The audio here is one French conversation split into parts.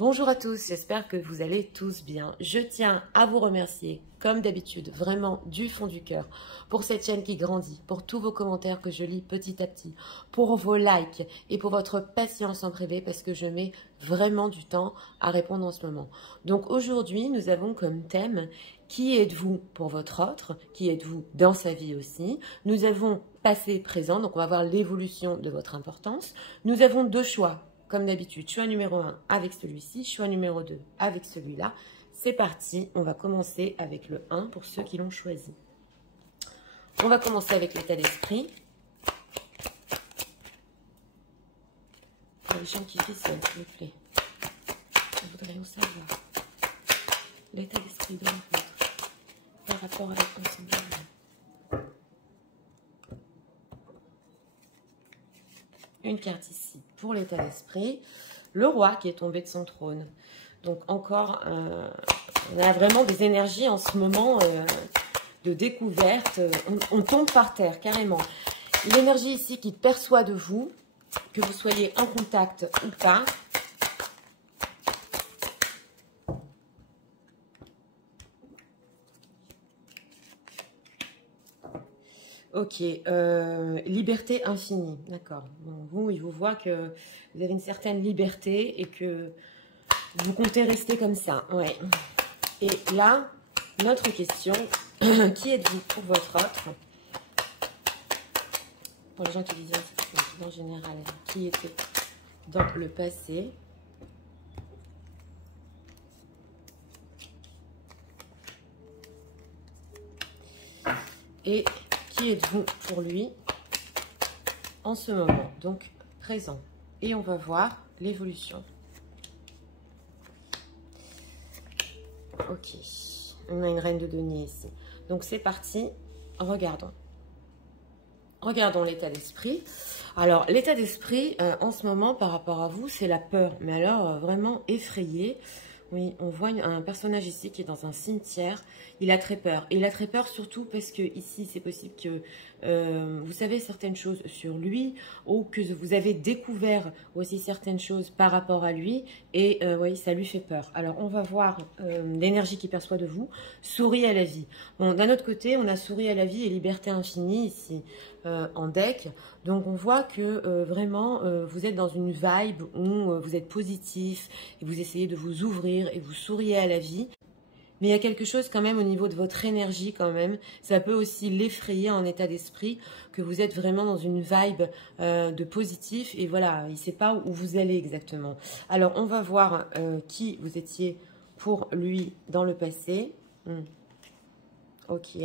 Bonjour à tous, j'espère que vous allez tous bien. Je tiens à vous remercier, comme d'habitude, vraiment du fond du cœur, pour cette chaîne qui grandit, pour tous vos commentaires que je lis petit à petit, pour vos likes et pour votre patience en privé parce que je mets vraiment du temps à répondre en ce moment. Donc aujourd'hui, nous avons comme thème « Qui êtes-vous pour votre autre ?» Qui êtes-vous dans sa vie aussi? Nous avons passé, présent, donc on va voir l'évolution de votre importance. Nous avons deux choix. Comme d'habitude, choix numéro 1 avec celui-ci, choix numéro 2 avec celui-là. C'est parti, on va commencer avec le 1 pour ceux qui l'ont choisi. On va commencer avec l'état d'esprit. Pour les gens qui frissonnent, s'il vous plaît. Je voudrais en savoir l'état d'esprit de l'autre par rapport avec l'ensemble. Une carte ici pour l'état d'esprit. Le roi qui est tombé de son trône. Donc encore, on a vraiment des énergies en ce moment de découverte. On tombe par terre, carrément. L'énergie ici qui perçoit de vous, que vous soyez en contact ou pas. Ok, liberté infinie, d'accord. Bon, vous, il vous voit que vous avez une certaine liberté et que vous comptez rester comme ça, ouais. Et là, notre question, qui êtes-vous pour votre autre? Pour les gens qui visionnent cette vidéo en général, qui était dans le passé? Et qui êtes-vous pour lui en ce moment, donc présent. Et on va voir l'évolution. Ok, on a une reine de denier ici. Donc c'est parti, regardons. Regardons l'état d'esprit. Alors l'état d'esprit en ce moment par rapport à vous, c'est la peur. Mais alors vraiment effrayé. Oui, on voit un personnage ici qui est dans un cimetière. Il a très peur. Et il a très peur surtout parce que ici, c'est possible que vous savez certaines choses sur lui ou que vous avez découvert aussi certaines choses par rapport à lui. Et oui, ça lui fait peur. Alors, on va voir l'énergie qu'il perçoit de vous. Souris à la vie. Bon, d'un autre côté, on a souris à la vie et liberté infinie ici en deck. Donc, on voit que vraiment, vous êtes dans une vibe où vous êtes positif et vous essayez de vous ouvrir et vous souriez à la vie. Mais il y a quelque chose quand même au niveau de votre énergie quand même. Ça peut aussi l'effrayer en état d'esprit que vous êtes vraiment dans une vibe de positif. Et voilà, il ne sait pas où vous allez exactement. Alors, on va voir qui vous étiez pour lui dans le passé. Ok.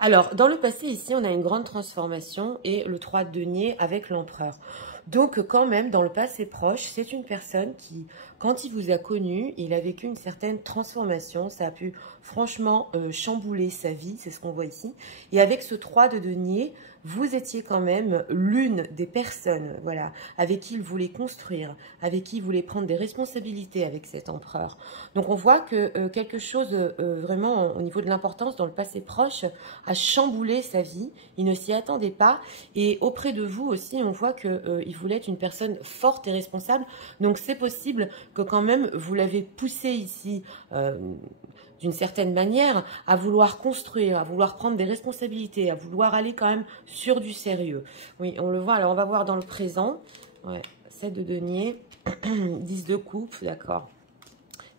Alors, dans le passé, ici, on a une grande transformation et le 3 de denier avec l'empereur. Donc, quand même, dans le passé proche, c'est une personne qui, quand il vous a connu, il a vécu une certaine transformation. Ça a pu, franchement, chambouler sa vie, c'est ce qu'on voit ici. Et avec ce 3 de denier, vous étiez quand même l'une des personnes, voilà, avec qui il voulait construire, avec qui il voulait prendre des responsabilités avec cet empereur. Donc, on voit que quelque chose, vraiment, au niveau de l'importance, dans le passé proche, a chamboulé sa vie. Il ne s'y attendait pas. Et auprès de vous aussi, on voit qu'il voulait être une personne forte et responsable. Donc, c'est possible que quand même, vous l'avez poussé ici d'une certaine manière, à vouloir construire, à vouloir prendre des responsabilités, à vouloir aller quand même sur du sérieux. Oui, on le voit. Alors, on va voir dans le présent. Ouais, 7 de denier, 10 de coupe, d'accord.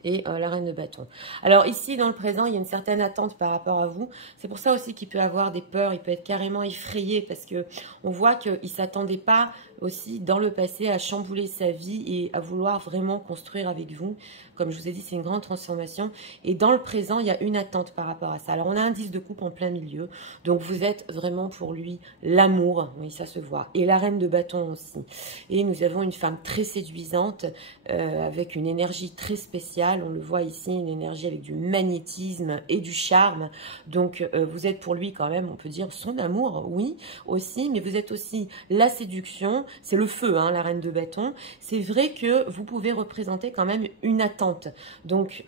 Et la reine de bâton. Alors ici, dans le présent, il y a une certaine attente par rapport à vous. C'est pour ça aussi qu'il peut avoir des peurs, il peut être carrément effrayé parce que on voit qu'il ne s'attendait pas aussi dans le passé à chambouler sa vie et à vouloir vraiment construire avec vous. Comme je vous ai dit, c'est une grande transformation. Et dans le présent, il y a une attente par rapport à ça. Alors, on a un 10 de coupe en plein milieu. Donc, vous êtes vraiment pour lui l'amour. Oui, ça se voit. Et la reine de bâton aussi. Et nous avons une femme très séduisante avec une énergie très spéciale. On le voit ici, une énergie avec du magnétisme et du charme. Donc, vous êtes pour lui quand même, on peut dire, son amour, oui, aussi. Mais vous êtes aussi la séduction bâton, c'est le feu, hein, la reine de bâton. C'est vrai que vous pouvez représenter quand même une attente. Donc,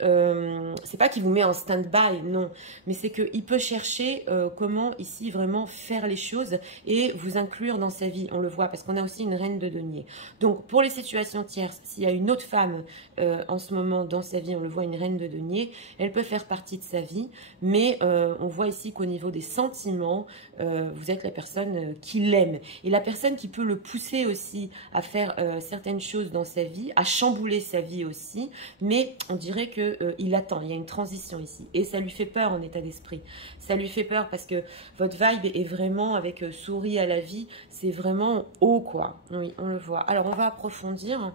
c'est pas qu'il vous met en stand-by, non. Mais c'est qu'il peut chercher comment ici vraiment faire les choses et vous inclure dans sa vie. On le voit parce qu'on a aussi une reine de denier. Donc, pour les situations tierces, s'il y a une autre femme en ce moment dans sa vie, on le voit, une reine de denier, elle peut faire partie de sa vie. Mais on voit ici qu'au niveau des sentiments, vous êtes la personne qui l'aime. Et la personne qui peut le pousser aussi à faire certaines choses dans sa vie, à chambouler sa vie aussi. Mais on dirait qu'il attend, il y a une transition ici. Et ça lui fait peur en état d'esprit. Ça lui fait peur parce que votre vibe est vraiment avec souris à la vie. C'est vraiment haut, quoi. Oui, on le voit. Alors, on va approfondir.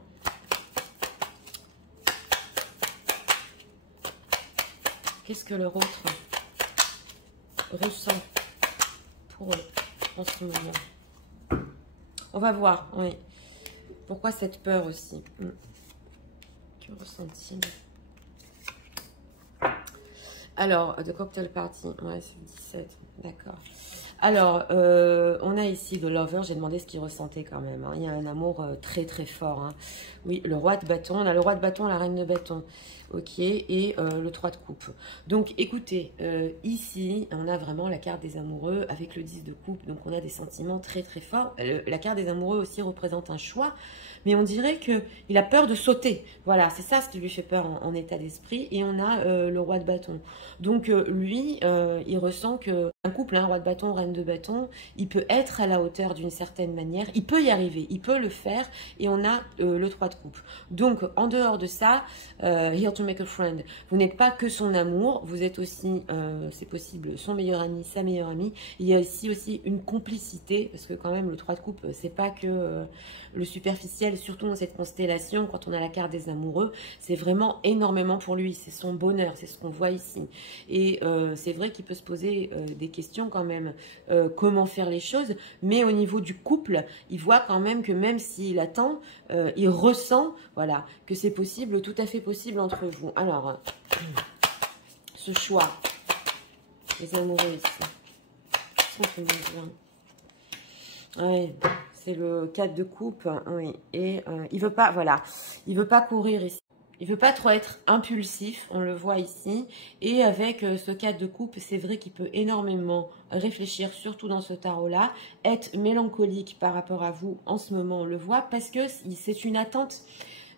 Qu'est-ce que leur autre ressent pour eux en ce moment? On va voir, oui. Pourquoi cette peur aussi? Que ressent-il? Alors, de cocktail party, ouais, c'est 17, d'accord. Alors, on a ici de lover, j'ai demandé ce qu'il ressentait quand même. Hein. Il y a un amour très très fort. Hein. Oui, le roi de bâton, on a le roi de bâton, la reine de bâton. Ok, et le 3 de coupe. Donc, écoutez, ici, on a vraiment la carte des amoureux avec le 10 de coupe. Donc, on a des sentiments très très forts. La carte des amoureux aussi représente un choix. Mais on dirait qu'il a peur de sauter. Voilà, c'est ça ce qui lui fait peur en état d'esprit. Et on a le roi de bâton. Donc, lui, il ressent qu'un couple, hein, roi de bâton, reine de bâton, il peut être à la hauteur d'une certaine manière. Il peut y arriver, il peut le faire. Et on a le 3 de coupe. Donc, en dehors de ça, here to make a friend. Vous n'êtes pas que son amour, vous êtes aussi, c'est possible, son meilleur ami, sa meilleure amie. Il y a ici aussi une complicité, parce que quand même, le 3 de coupe, c'est pas que le superficiel, surtout dans cette constellation, quand on a la carte des amoureux, c'est vraiment énormément pour lui, c'est son bonheur, c'est ce qu'on voit ici. Et c'est vrai qu'il peut se poser des questions quand même, comment faire les choses, mais au niveau du couple, il voit quand même que même s'il attend, il ressent, voilà, que c'est possible, tout à fait possible entre vous. Alors, ce choix, les amoureux ici, qu'est-ce qu'on peut me dire? Ouais. C'est le 4 de coupe, oui. Et il veut pas, voilà, il veut pas courir ici. Il veut pas trop être impulsif, on le voit ici. Et avec ce 4 de coupe, c'est vrai qu'il peut énormément réfléchir, surtout dans ce tarot-là, être mélancolique par rapport à vous en ce moment, on le voit, parce que c'est une attente.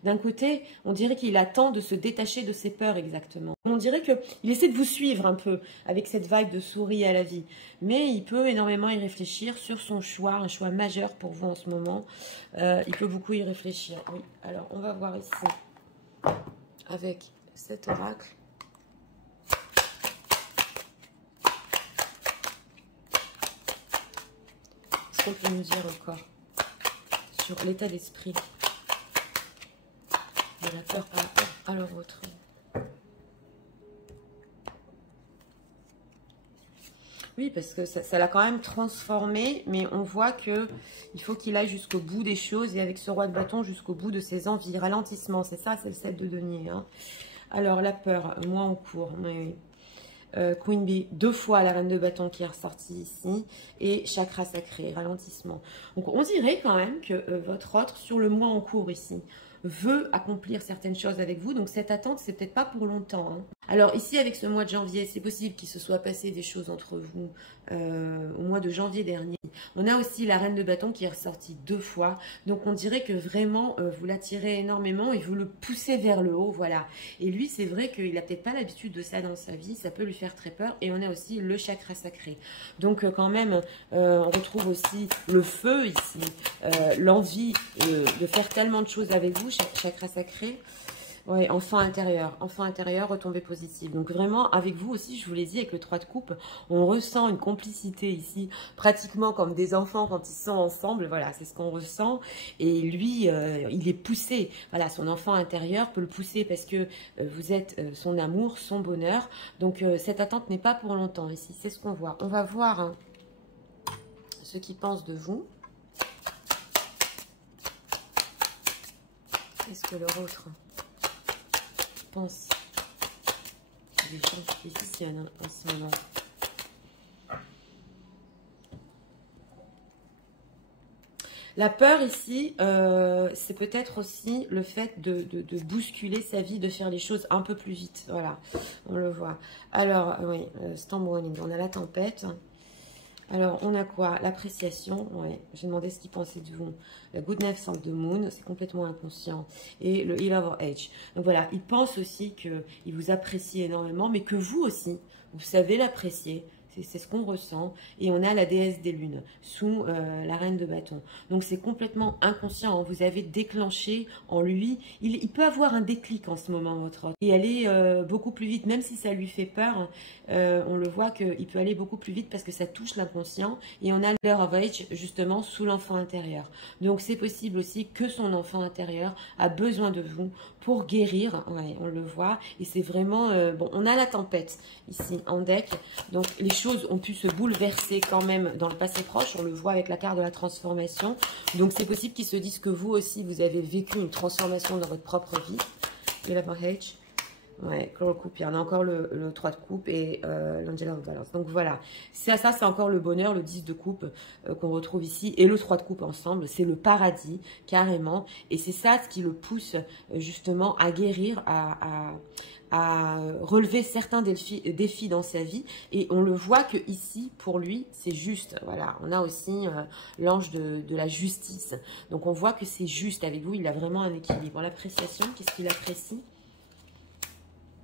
D'un côté, on dirait qu'il attend de se détacher de ses peurs exactement. On dirait qu'il essaie de vous suivre un peu avec cette vague de souris à la vie. Mais il peut énormément y réfléchir sur son choix, un choix majeur pour vous en ce moment. Il peut beaucoup y réfléchir. Oui, alors on va voir ici avec cet oracle. Qu'est-ce qu'on peut nous dire encore sur l'état d'esprit de la peur par rapport à leur autre? Oui, parce que ça l'a quand même transformé, mais on voit que il faut qu'il aille jusqu'au bout des choses, et avec ce roi de bâton, jusqu'au bout de ses envies. Ralentissement, c'est ça, c'est le 7 de denier. Hein. Alors, la peur, moi en cours, oui. Queen Bee, 2 fois la reine de bâton qui est ressortie ici, et chakra sacré, ralentissement. Donc, on dirait quand même que votre autre, sur le mois en cours ici, veut accomplir certaines choses avec vous. Donc, cette attente, c'est peut-être pas pour longtemps. Hein. Alors, ici, avec ce mois de janvier, c'est possible qu'il se soit passé des choses entre vous au mois de janvier dernier. On a aussi la reine de bâton qui est ressortie 2 fois. Donc, on dirait que vraiment, vous l'attirez énormément et vous le poussez vers le haut. Voilà. Et lui, c'est vrai qu'il n'a peut-être pas l'habitude de ça dans sa vie. Ça peut lui faire très peur. Et on a aussi le chakra sacré. Donc, quand même, on retrouve aussi le feu ici. L'envie de faire tellement de choses avec vous, chakra sacré. Oui, enfant intérieur, retombée positive. Donc vraiment, avec vous aussi, je vous l'ai dit, avec le 3 de coupe, on ressent une complicité ici, pratiquement comme des enfants quand ils sont ensemble. Voilà, c'est ce qu'on ressent. Et lui, il est poussé. Voilà, son enfant intérieur peut le pousser parce que vous êtes son amour, son bonheur. Donc cette attente n'est pas pour longtemps ici, c'est ce qu'on voit. On va voir hein, ce qu'ils pensent de vous. Qu'est-ce que leur autre pense des gens qui positionnent en ce moment? La peur ici, c'est peut-être aussi le fait de bousculer sa vie, de faire les choses un peu plus vite. Voilà, on le voit. Alors, oui, Storm Warning, on a la tempête. Alors, on a quoi? L'appréciation. Ouais, j'ai demandé ce qu'il pensait de vous. La Goodness of the Moon, c'est complètement inconscient. Et le Heal of Age. Donc voilà, il pense aussi qu'il vous apprécie énormément, mais que vous aussi, vous savez l'apprécier. C'est ce qu'on ressent. Et on a la déesse des lunes sous la reine de bâton. Donc c'est complètement inconscient. Hein. Vous avez déclenché en lui. Il peut avoir un déclic en ce moment, votre autre. Et aller beaucoup plus vite, même si ça lui fait peur. On le voit qu'il peut aller beaucoup plus vite parce que ça touche l'inconscient. Et on a l'Heir of Age justement sous l'enfant intérieur. Donc c'est possible aussi que son enfant intérieur a besoin de vous pour guérir. Ouais, on le voit. Et c'est vraiment... bon, on a la tempête ici en deck. Donc les choses ont pu se bouleverser quand même dans le passé proche. On le voit avec la carte de la transformation. Donc c'est possible qu'ils se disent que vous aussi, vous avez vécu une transformation dans votre propre vie. Et la H. Ouais, Coral Coupe, il y en a encore le 3 de coupe et l'Angela of Balance. Donc voilà, ça c'est encore le bonheur, le 10 de coupe qu'on retrouve ici et le 3 de coupe ensemble. C'est le paradis, carrément. Et c'est ça ce qui le pousse justement à guérir, à relever certains défis dans sa vie. Et on le voit que ici, pour lui, c'est juste. Voilà, on a aussi l'ange de la justice. Donc on voit que c'est juste. Avec vous, il a vraiment un équilibre. L'appréciation, qu'est-ce qu'il apprécie?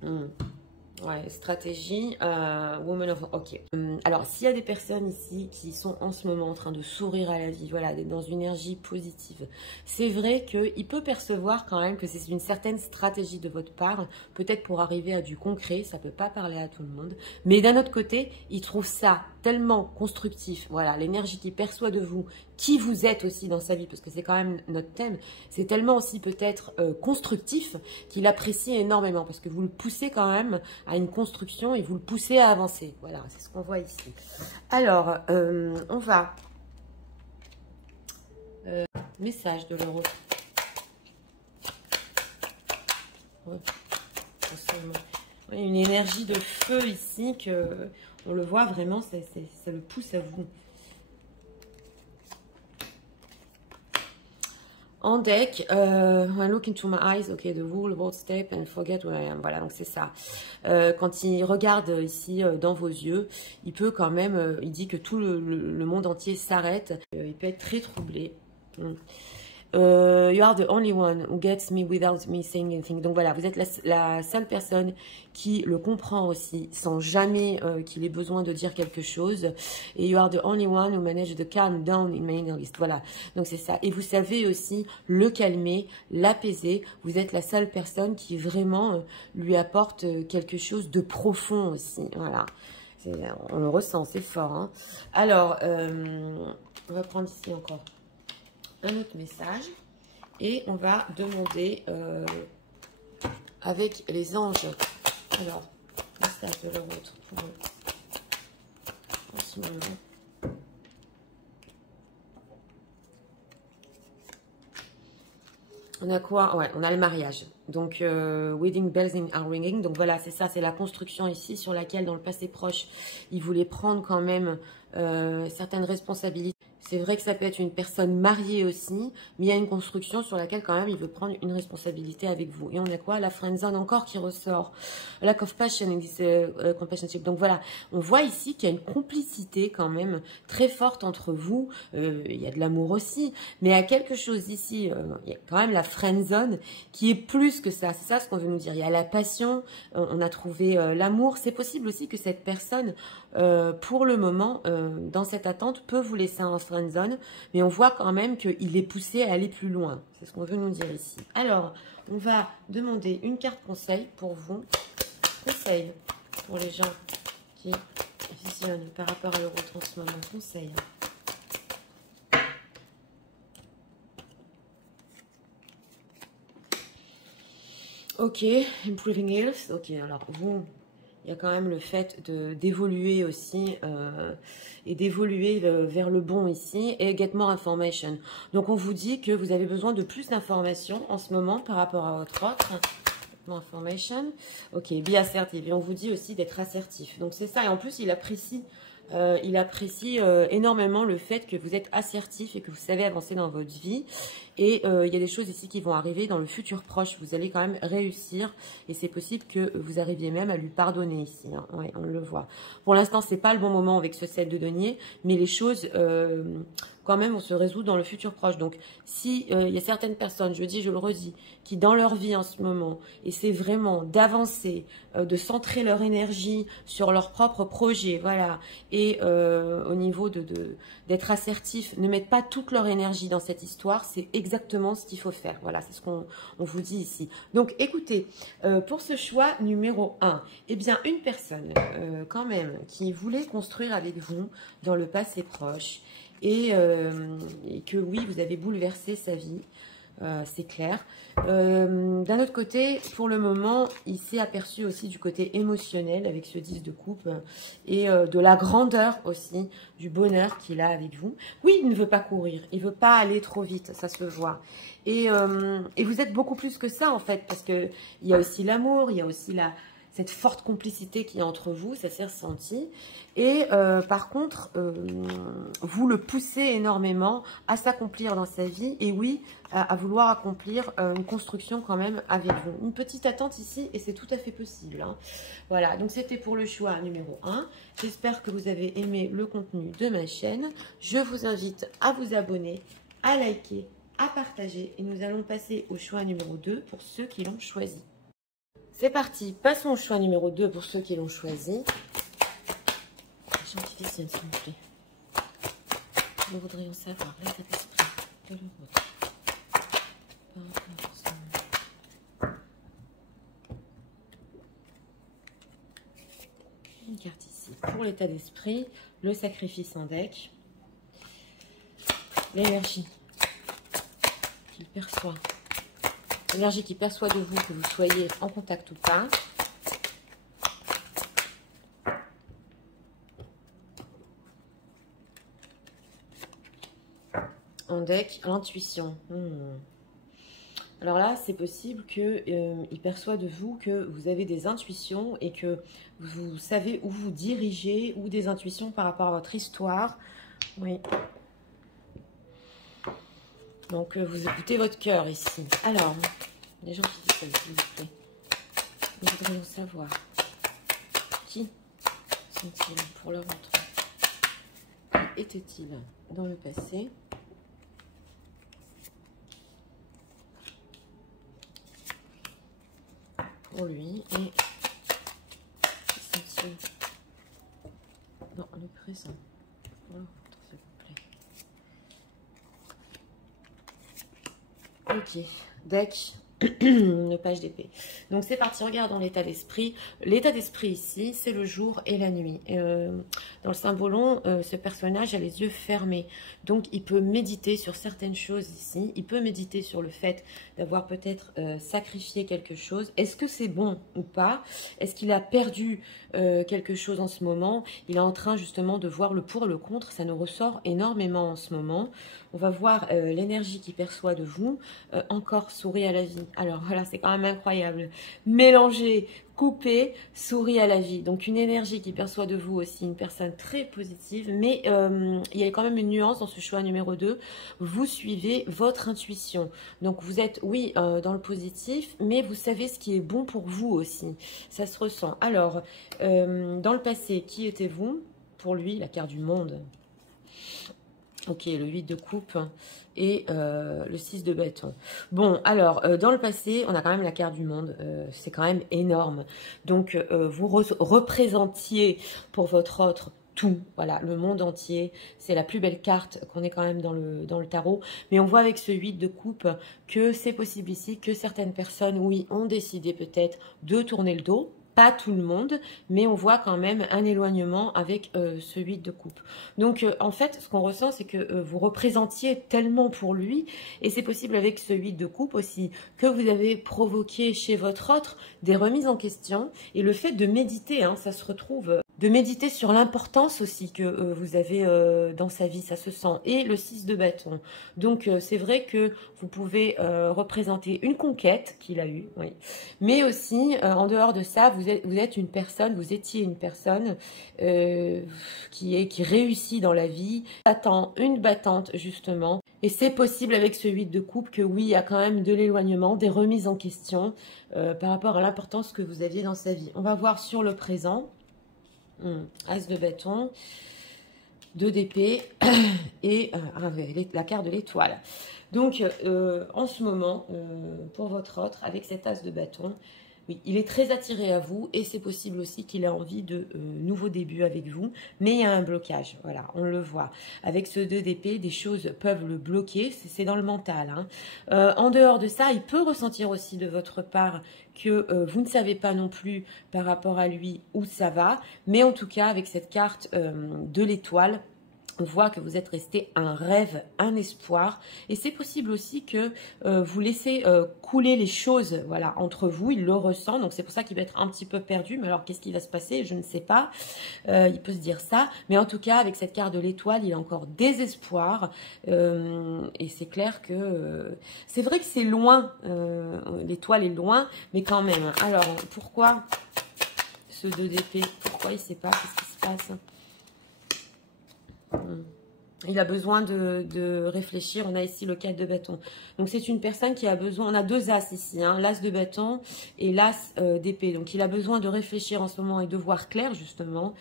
Ouais, stratégie, woman of... Ok. Alors, s'il y a des personnes ici qui sont en ce moment en train de sourire à la vie, voilà, d'être dans une énergie positive, c'est vrai qu'il peut percevoir quand même que c'est une certaine stratégie de votre part, peut-être pour arriver à du concret, ça peut pas parler à tout le monde, mais d'un autre côté, il trouve ça tellement constructif, voilà, l'énergie qu'il perçoit de vous, qui vous êtes aussi dans sa vie, parce que c'est quand même notre thème, c'est tellement aussi peut-être constructif qu'il apprécie énormément, parce que vous le poussez quand même à une construction et vous le poussez à avancer. Voilà, c'est ce qu'on voit ici. Alors, on va... message de l'euro. Ouais, une énergie de feu ici, que on le voit vraiment, ça le pousse à vous. En deck, look into my eyes, ok, the rule, bold step and forget where I am. Voilà, donc c'est ça. Quand il regarde ici dans vos yeux, il peut quand même, il dit que tout le monde entier s'arrête. Il peut être très troublé. You are the only one who gets me without me saying anything. Donc voilà, vous êtes la seule personne qui le comprend aussi, sans jamais qu'il ait besoin de dire quelque chose. Et you are the only one who managed to calm down in my inner list. Voilà, donc c'est ça. Et vous savez aussi le calmer, l'apaiser. Vous êtes la seule personne qui vraiment lui apporte quelque chose de profond aussi. Voilà, on le ressent, c'est fort. Hein. Alors, on va prendre ici encore un autre message et on va demander avec les anges. Alors, message de leur autre pour eux en ce moment. On a quoi? Ouais, on a le mariage. Donc, wedding bells are ringing. Donc voilà, c'est ça, c'est la construction ici sur laquelle, dans le passé proche, il voulait prendre quand même certaines responsabilités. C'est vrai que ça peut être une personne mariée aussi, mais il y a une construction sur laquelle quand même il veut prendre une responsabilité avec vous. Et on a quoi? La friendzone encore qui ressort. Lack of passion and this companionship. Donc voilà, on voit ici qu'il y a une complicité quand même très forte entre vous. Il y a de l'amour aussi, mais il y a quelque chose ici, il y a quand même la friendzone qui est plus que ça. C'est ça ce qu'on veut nous dire. Il y a la passion, on a trouvé l'amour. C'est possible aussi que cette personne, pour le moment, dans cette attente, peut vous laisser en friendzone, mais on voit quand même qu'il est poussé à aller plus loin. C'est ce qu'on veut nous dire ici. Alors, on va demander une carte conseil pour vous. Conseil pour les gens qui visionnent par rapport à l'euro en ce moment. Conseil. Ok, improving health. Ok, alors vous... Il y a quand même le fait d'évoluer aussi et d'évoluer vers le bon ici et get more information. Donc on vous dit que vous avez besoin de plus d'informations en ce moment par rapport à votre autre. More information. Ok, be assertive. Et on vous dit aussi d'être assertif. Donc c'est ça. Et en plus, il apprécie il apprécie énormément le fait que vous êtes assertif et que vous savez avancer dans votre vie. Et il y a des choses ici qui vont arriver dans le futur proche. Vous allez quand même réussir et c'est possible que vous arriviez même à lui pardonner ici. Hein. Ouais, on le voit. Pour l'instant, c'est pas le bon moment avec ce 7 de denier, mais les choses, quand même, on se résout dans le futur proche. Donc, si il y a certaines personnes, je dis, je le redis, qui dans leur vie en ce moment essaient vraiment d'avancer, de centrer leur énergie sur leur propre projet, voilà, et au niveau d'être assertif, ne mettent pas toute leur énergie dans cette histoire, c'est exactement ce qu'il faut faire. Voilà, c'est ce qu'on vous dit ici. Donc, écoutez, pour ce choix numéro 1, eh bien, une personne, quand même, qui voulait construire avec vous dans le passé proche, et que oui, vous avez bouleversé sa vie, c'est clair. D'un autre côté, pour le moment, il s'est aperçu aussi du côté émotionnel avec ce 10 de coupe et de la grandeur aussi, du bonheur qu'il a avec vous. Oui, il ne veut pas courir, il ne veut pas aller trop vite, ça se voit. Et vous êtes beaucoup plus que ça en fait, parce qu'il y a aussi l'amour, il y a aussi cette forte complicité qui est entre vous, ça s'est ressenti. Et par contre, vous le poussez énormément à s'accomplir dans sa vie. Et oui, à vouloir accomplir une construction quand même avec vous. Une petite attente ici et c'est tout à fait possible. Hein. Voilà, donc c'était pour le choix numéro 1. J'espère que vous avez aimé le contenu de ma chaîne. Je vous invite à vous abonner, à liker, à partager. Et nous allons passer au choix numéro 2 pour ceux qui l'ont choisi. C'est parti, passons au choix numéro 2 pour ceux qui l'ont choisi. Gentilissime, s'il vous plaît. Nous voudrions savoir l'état d'esprit de l'autre. Une carte ici. Pour l'état d'esprit, le sacrifice en deck. L'énergie qu'il perçoit. L'énergie qui perçoit de vous, que vous soyez en contact ou pas. En deck, l'intuition. Alors là, c'est possible qu'il perçoit de vous que vous avez des intuitions et que vous savez où vous dirigez, ou des intuitions par rapport à votre histoire. Oui. Donc, vous écoutez votre cœur ici. Alors, les gens qui disent ça, s'il vous plaît. Nous voudrions savoir qui sont-ils pour leur autre. Qui étaient-ils dans le passé? Pour lui et qui sont-ils dans le présent pour leur autre, s'il vous plaît. Ok, deck, une page d'épée. Donc c'est parti, regardons l'état d'esprit. L'état d'esprit ici, c'est le jour et la nuit. Dans le symbolon, ce personnage a les yeux fermés. Donc il peut méditer sur certaines choses ici. Il peut méditer sur le fait d'avoir peut-être sacrifié quelque chose. Est-ce que c'est bon ou pas? Est-ce qu'il a perdu quelque chose en ce moment? Il est en train justement de voir le pour et le contre. Ça nous ressort énormément en ce moment. On va voir l'énergie qu'il perçoit de vous. Encore souris à la vie. Alors voilà, c'est quand même incroyable. Mélanger, couper, souris à la vie. Donc une énergie qui perçoit de vous aussi, une personne très positive. Mais il y a quand même une nuance dans ce choix numéro 2. Vous suivez votre intuition. Donc vous êtes, oui, dans le positif, mais vous savez ce qui est bon pour vous aussi. Ça se ressent. Alors, dans le passé, qui étiez-vous? Pour lui, la carte du monde. Ok, le 8 de coupe et le 6 de bâton. Bon, alors, dans le passé, on a quand même la carte du monde. C'est quand même énorme. Donc, vous représentiez pour votre autre tout. Voilà, le monde entier. C'est la plus belle carte qu'on ait quand même dans le tarot. Mais on voit avec ce 8 de coupe que c'est possible ici que certaines personnes, oui, ont décidé peut-être de tourner le dos. Pas tout le monde, mais on voit quand même un éloignement avec ce 8 de coupe. Donc, en fait, ce qu'on ressent, c'est que vous représentiez tellement pour lui, et c'est possible avec ce 8 de coupe aussi, que vous avez provoqué chez votre autre des remises en question, et le fait de méditer, hein, ça se retrouve de méditer sur l'importance aussi que vous avez dans sa vie, ça se sent. Et le 6 de bâton. Donc, c'est vrai que vous pouvez représenter une conquête qu'il a eue, oui. Mais aussi, en dehors de ça, vous êtes une personne, vous étiez une personne qui réussit dans la vie, une battante, justement. Et c'est possible avec ce 8 de coupe que oui, il y a quand même de l'éloignement, des remises en question par rapport à l'importance que vous aviez dans sa vie. On va voir sur le présent. As de bâton, 2 d'épée et la carte de l'étoile. Donc, en ce moment, pour votre autre, avec cet as de bâton, oui, il est très attiré à vous et c'est possible aussi qu'il ait envie de nouveaux débuts avec vous, mais il y a un blocage, voilà, on le voit. Avec ce 2 d'épée, des choses peuvent le bloquer, c'est dans le mental. Hein. En dehors de ça, il peut ressentir aussi de votre part que vous ne savez pas non plus par rapport à lui où ça va, mais en tout cas, avec cette carte de l'étoile, on voit que vous êtes resté un rêve, un espoir. Et c'est possible aussi que vous laissez couler les choses voilà, entre vous. Il le ressent, donc c'est pour ça qu'il va être un petit peu perdu. Mais alors, qu'est-ce qui va se passer? Je ne sais pas. Il peut se dire ça. Mais en tout cas, avec cette carte de l'étoile, il a encore des espoirs. Et c'est clair que... c'est vrai que c'est loin. L'étoile est loin, mais quand même. Alors, pourquoi ce 2 d'épée? Pourquoi il ne sait pas? Qu'est-ce qui se passe? Il a besoin de réfléchir. On a ici le 4 de bâton. Donc, c'est une personne qui a besoin... On a 2 as ici, hein, l'as de bâton et l'as d'épée. Donc, il a besoin de réfléchir en ce moment et de voir clair, justement,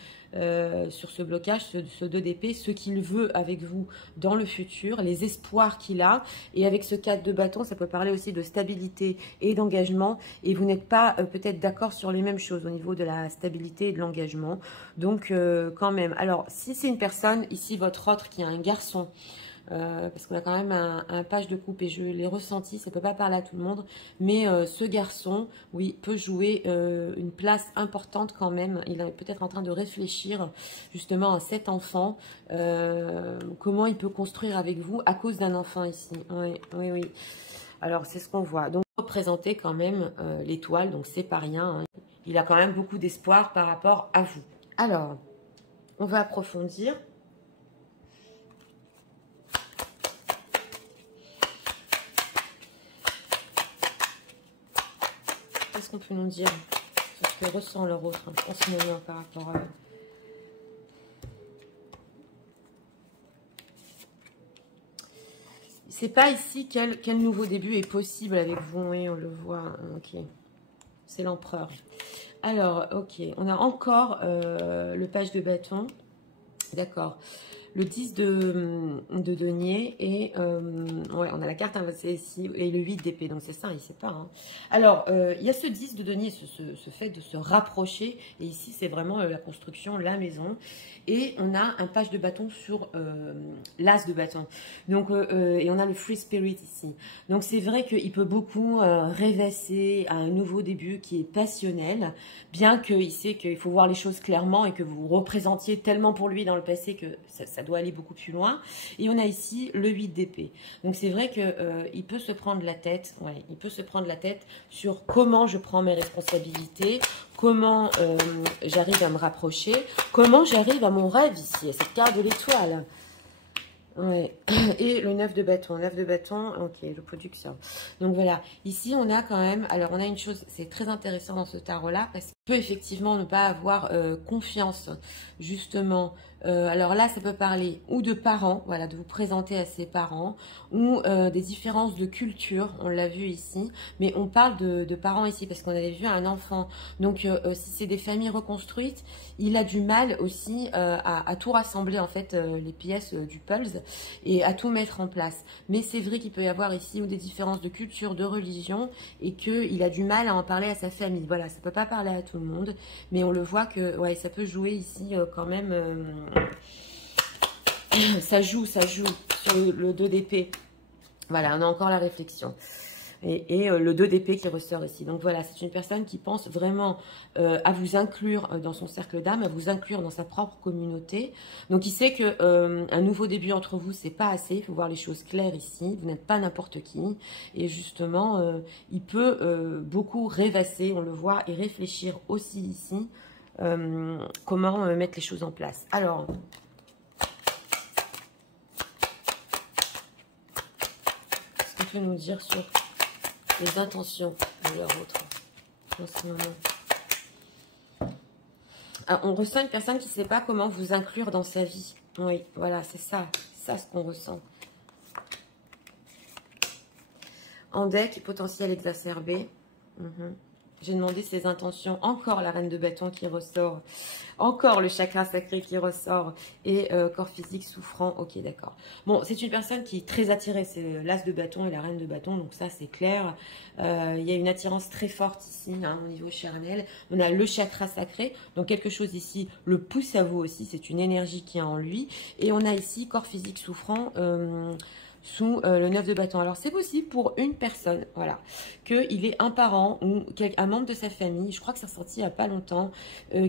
sur ce blocage, ce 2 d'épée, ce qu'il veut avec vous dans le futur, les espoirs qu'il a. Et avec ce 4 de bâton, ça peut parler aussi de stabilité et d'engagement. Et vous n'êtes pas peut-être d'accord sur les mêmes choses au niveau de la stabilité et de l'engagement. Donc, quand même. Alors, si c'est une personne, ici, votre autre qui a un garçon, parce qu'on a quand même un page de coupe et je l'ai ressenti, ça ne peut pas parler à tout le monde, mais ce garçon, oui, peut jouer une place importante quand même. Il est peut-être en train de réfléchir justement à cet enfant, comment il peut construire avec vous à cause d'un enfant ici. Oui, oui, oui. Alors, c'est ce qu'on voit. Donc, représenter quand même l'étoile, donc c'est pas rien. Hein. Il a quand même beaucoup d'espoir par rapport à vous. Alors, on va approfondir. Qu'est-ce qu'on peut nous dire sur ce que ressent leur autre en ce moment par rapport à eux? C'est pas ici quel nouveau début est possible avec vous, oui, on le voit. Ok, c'est l'empereur. Alors, ok, on a encore le page de bâton. D'accord. Le 10 de denier et ouais, on a la carte inversée ici et le 8 d'épée, donc c'est ça, il ne sait pas. Hein. Alors, il y a ce 10 de denier, ce fait de se rapprocher, et ici c'est vraiment la construction, la maison, et on a un page de bâton sur l'as de bâton, donc, et on a le free spirit ici. Donc c'est vrai qu'il peut beaucoup rêvasser à un nouveau début qui est passionnel, bien qu'il sait qu'il faut voir les choses clairement et que vous représentiez tellement pour lui dans le passé que ça doit aller beaucoup plus loin. Et on a ici le 8 d'épée. Donc c'est vrai qu'il peut se prendre la tête, ouais, il peut se prendre la tête sur comment je prends mes responsabilités, comment j'arrive à me rapprocher, comment j'arrive à mon rêve ici, à cette carte de l'étoile. Ouais. Et le 9 de bâton. 9 de bâton, ok, le production. Donc voilà, ici on a quand même, alors on a une chose, c'est très intéressant dans ce tarot-là, parce qu'il peut effectivement ne pas avoir confiance, justement. Alors là, ça peut parler ou de parents, voilà, de vous présenter à ses parents, ou des différences de culture, on l'a vu ici, mais on parle de parents ici, parce qu'on avait vu un enfant. Donc si c'est des familles reconstruites, il a du mal aussi à tout rassembler, en fait, les pièces du puzzle, et à tout mettre en place. Mais c'est vrai qu'il peut y avoir ici ou des différences de culture, de religion, et qu'il a du mal à en parler à sa famille. Voilà, ça ne peut pas parler à tout le monde, mais on le voit que ouais, ça peut jouer ici quand même. Ça joue sur le 2 d'épée. Voilà, on a encore la réflexion. Et le 2 d'épée qui ressort ici. Donc voilà, c'est une personne qui pense vraiment à vous inclure dans son cercle d'âme, à vous inclure dans sa propre communauté. Donc il sait que un nouveau début entre vous, c'est pas assez. Il faut voir les choses claires ici. Vous n'êtes pas n'importe qui. Et justement, il peut beaucoup rêvasser, on le voit, et réfléchir aussi ici. comment mettre les choses en place. Alors, qu'est-ce qu'on peut nous dire sur les intentions de leur autre en ce moment? Alors, on ressent une personne qui ne sait pas comment vous inclure dans sa vie. Oui, voilà, c'est ça ce qu'on ressent. En deck, potentiel exacerbé. J'ai demandé ses intentions. Encore la reine de bâton qui ressort. Encore le chakra sacré qui ressort. Et corps physique souffrant. Ok, d'accord. Bon, c'est une personne qui est très attirée. C'est l'as de bâton et la reine de bâton. Donc ça, c'est clair. Il y a une attirance très forte ici, hein, au niveau charnel. On a le chakra sacré. Donc quelque chose ici le pousse à vous aussi. C'est une énergie qui est en lui. Et on a ici corps physique souffrant. Sous le 9 de bâton. Alors, c'est possible pour une personne, voilà, qu'il ait un parent ou un membre de sa famille, je crois que ça sorti il n'y a pas longtemps,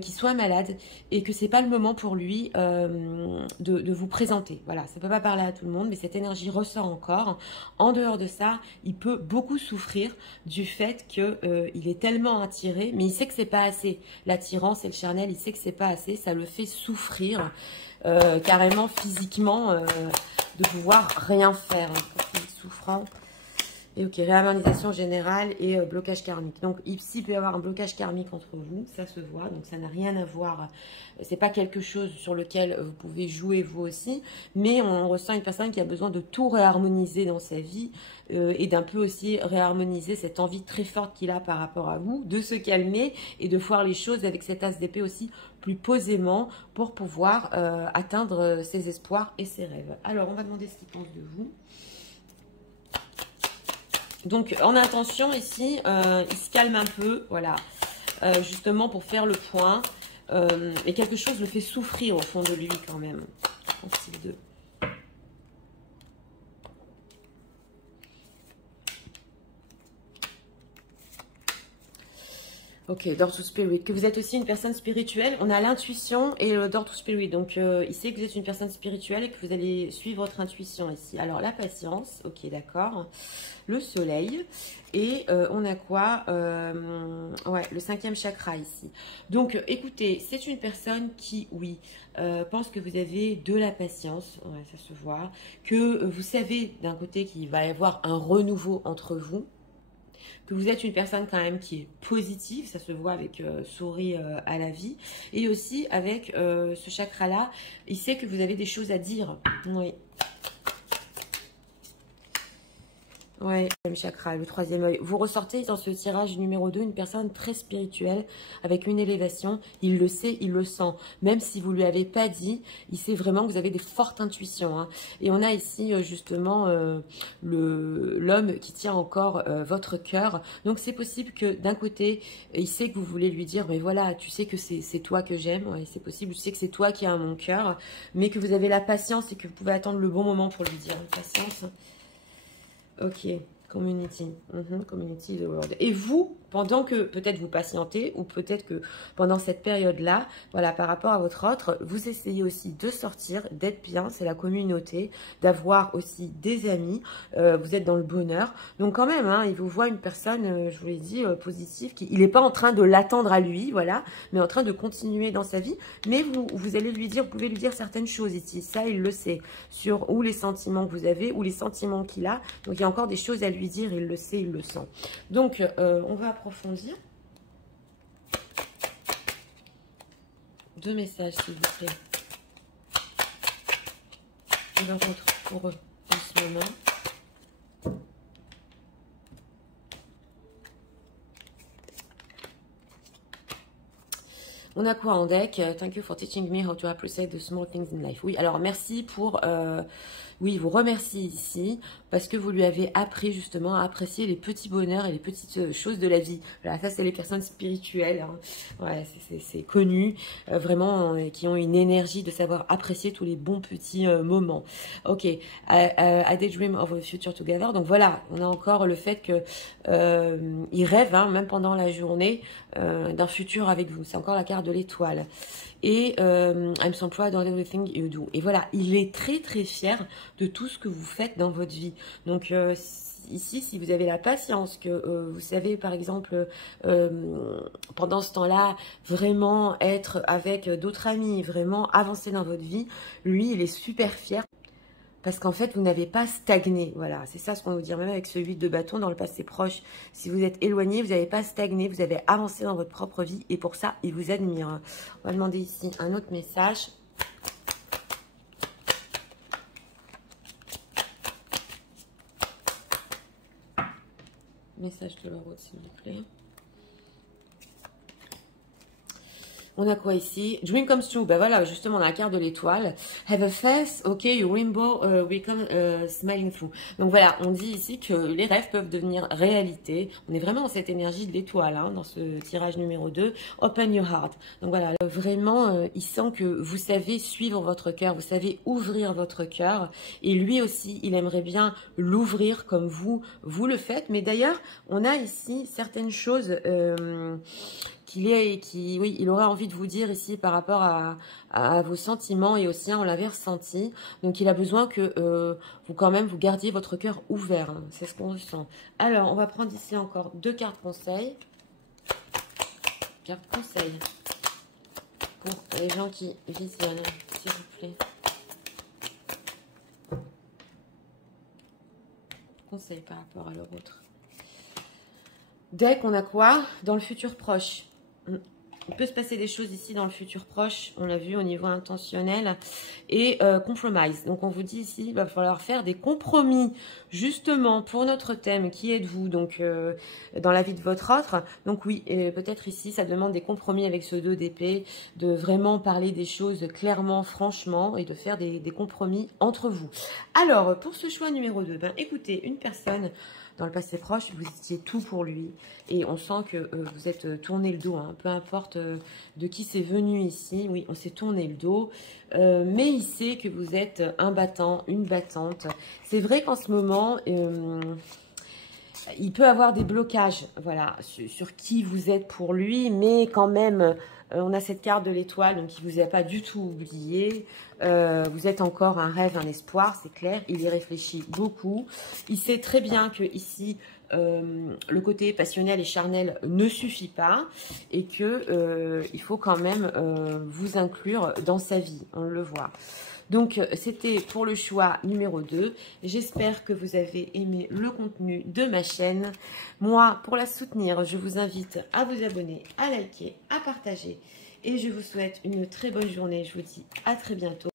qui soit malade et que c'est pas le moment pour lui de vous présenter. Voilà, ça peut pas parler à tout le monde, mais cette énergie ressort encore. En dehors de ça, il peut beaucoup souffrir du fait qu'il est tellement attiré, mais il sait que c'est pas assez. L'attirance et le charnel, il sait que c'est pas assez, ça le fait souffrir. Carrément physiquement de pouvoir rien faire, souffrant. Et ok, réharmonisation générale et blocage karmique. Donc ici il peut y avoir un blocage karmique entre vous, ça se voit, donc ça n'a rien à voir, c'est pas quelque chose sur lequel vous pouvez jouer vous aussi, mais on ressent une personne qui a besoin de tout réharmoniser dans sa vie et d'un peu aussi réharmoniser cette envie très forte qu'il a par rapport à vous, de se calmer et de voir les choses avec cet as d'épée aussi plus posément pour pouvoir atteindre ses espoirs et ses rêves. Alors on va demander ce qu'il pense de vous. Donc, en intention, ici, il se calme un peu, voilà, justement pour faire le point. Et quelque chose le fait souffrir au fond de lui quand même. Ensuite de... Ok, Door to Spirit. Que vous êtes aussi une personne spirituelle. On a l'intuition et le Door to Spirit. Donc, il sait que vous êtes une personne spirituelle et que vous allez suivre votre intuition ici. Alors, la patience. Ok, d'accord. Le soleil. Et on a quoi? Ouais, le 5e chakra ici. Donc, écoutez, c'est une personne qui, oui, pense que vous avez de la patience. Ouais, ça se voit. Que vous savez, d'un côté, qu'il va y avoir un renouveau entre vous. Que vous êtes une personne quand même qui est positive, ça se voit avec souris à la vie, et aussi avec ce chakra-là, il sait que vous avez des choses à dire. Oui. Ouais, le chakra, le 3e œil. Vous ressortez dans ce tirage numéro 2 une personne très spirituelle, avec une élévation. Il le sait, il le sent. Même si vous ne lui avez pas dit, il sait vraiment que vous avez des fortes intuitions. Hein. Et on a ici justement l'homme qui tient encore votre cœur. Donc c'est possible que d'un côté, il sait que vous voulez lui dire, mais voilà, tu sais que c'est toi que j'aime. Ouais, c'est possible, tu sais que c'est toi qui as mon cœur. Mais que vous avez la patience et que vous pouvez attendre le bon moment pour lui dire. Patience. Ok, community, community the world. Et vous, pendant que peut-être vous patientez, ou peut-être que pendant cette période-là, voilà, par rapport à votre autre, vous essayez aussi de sortir, d'être bien, c'est la communauté, d'avoir aussi des amis, vous êtes dans le bonheur. Donc quand même, hein, il vous voit une personne, je vous l'ai dit, positive, il n'est pas en train de l'attendre à lui, voilà, mais en train de continuer dans sa vie. Mais vous allez lui dire, vous pouvez lui dire certaines choses ici, ça il le sait, sur ou les sentiments que vous avez, ou les sentiments qu'il a. Donc il y a encore des choses à lui dire, il le sait, il le sent. Donc on va approfondir. 2 messages, s'il vous plaît. Je vais rencontrer pour eux en ce moment. On a quoi en deck? Thank you for teaching me how to appreciate the small things in life. Oui, alors merci pour... oui, il vous remercie ici parce que vous lui avez appris justement à apprécier les petits bonheurs et les petites choses de la vie. Voilà, ça c'est les personnes spirituelles. Hein. Ouais, c'est connu, vraiment, qui ont une énergie de savoir apprécier tous les bons petits moments. Ok, I daydream of a future together. Donc voilà, on a encore le fait que il rêve, hein, même pendant la journée, d'un futur avec vous. C'est encore la carte de l'étoile. Et I'm so proud of everything you do. Et voilà, il est très très fier de tout ce que vous faites dans votre vie. Donc, ici, si vous avez la patience, que vous savez, par exemple, pendant ce temps-là, vraiment être avec d'autres amis, vraiment avancer dans votre vie, lui, il est super fier. Parce qu'en fait, vous n'avez pas stagné. Voilà, c'est ça ce qu'on veut dire, même avec ce 8 de bâton dans le passé proche. Si vous êtes éloigné, vous n'avez pas stagné, vous avez avancé dans votre propre vie. Et pour ça, il vous admire. On va demander ici un autre message. Message de l'euro, s'il vous plaît. On a quoi ici? Dream comes true. Ben voilà, justement, on a la carte de l'étoile. Have a face, ok, your rainbow will come smiling through. Donc voilà, on dit ici que les rêves peuvent devenir réalité. On est vraiment dans cette énergie de l'étoile, hein, dans ce tirage numéro 2. Open your heart. Donc voilà, vraiment, il sent que vous savez suivre votre cœur, vous savez ouvrir votre cœur. Et lui aussi, il aimerait bien l'ouvrir comme vous le faites. Mais d'ailleurs, on a ici certaines choses... oui, il aurait envie de vous dire ici par rapport à vos sentiments et aux siens, on l'avait ressenti. Donc, il a besoin que vous gardiez votre cœur ouvert. Hein. C'est ce qu'on ressent. Alors, on va prendre ici encore 2 cartes conseils. Cartes conseils pour les gens qui visionnent, s'il vous plaît. Conseils par rapport à leur autre. Deck, on a quoi? Dans le futur proche. Il peut se passer des choses ici dans le futur proche, on l'a vu au niveau intentionnel, et compromise. Donc on vous dit ici, il va falloir faire des compromis, justement pour notre thème, qui êtes-vous donc dans la vie de votre autre. Donc oui, peut-être ici, ça demande des compromis avec ce 2 d'épée, de vraiment parler des choses clairement, franchement, et de faire des compromis entre vous. Alors, pour ce choix numéro 2, ben, écoutez, une personne... Dans le passé proche, vous étiez tout pour lui. Et on sent que vous êtes tourné le dos. Hein. Peu importe de qui c'est venu ici. Oui, on s'est tourné le dos. Mais il sait que vous êtes un battant, une battante. C'est vrai qu'en ce moment, il peut avoir des blocages, voilà, sur qui vous êtes pour lui. Mais quand même, on a cette carte de l'étoile, donc il ne vous a pas du tout oublié. Vous êtes encore un rêve, un espoir, c'est clair. Il y réfléchit beaucoup. Il sait très bien que ici, le côté passionnel et charnel ne suffit pas et que il faut quand même vous inclure dans sa vie. On le voit. Donc, c'était pour le choix numéro 2. J'espère que vous avez aimé le contenu de ma chaîne. Moi, pour la soutenir, je vous invite à vous abonner, à liker, à partager. Et je vous souhaite une très bonne journée. Je vous dis à très bientôt.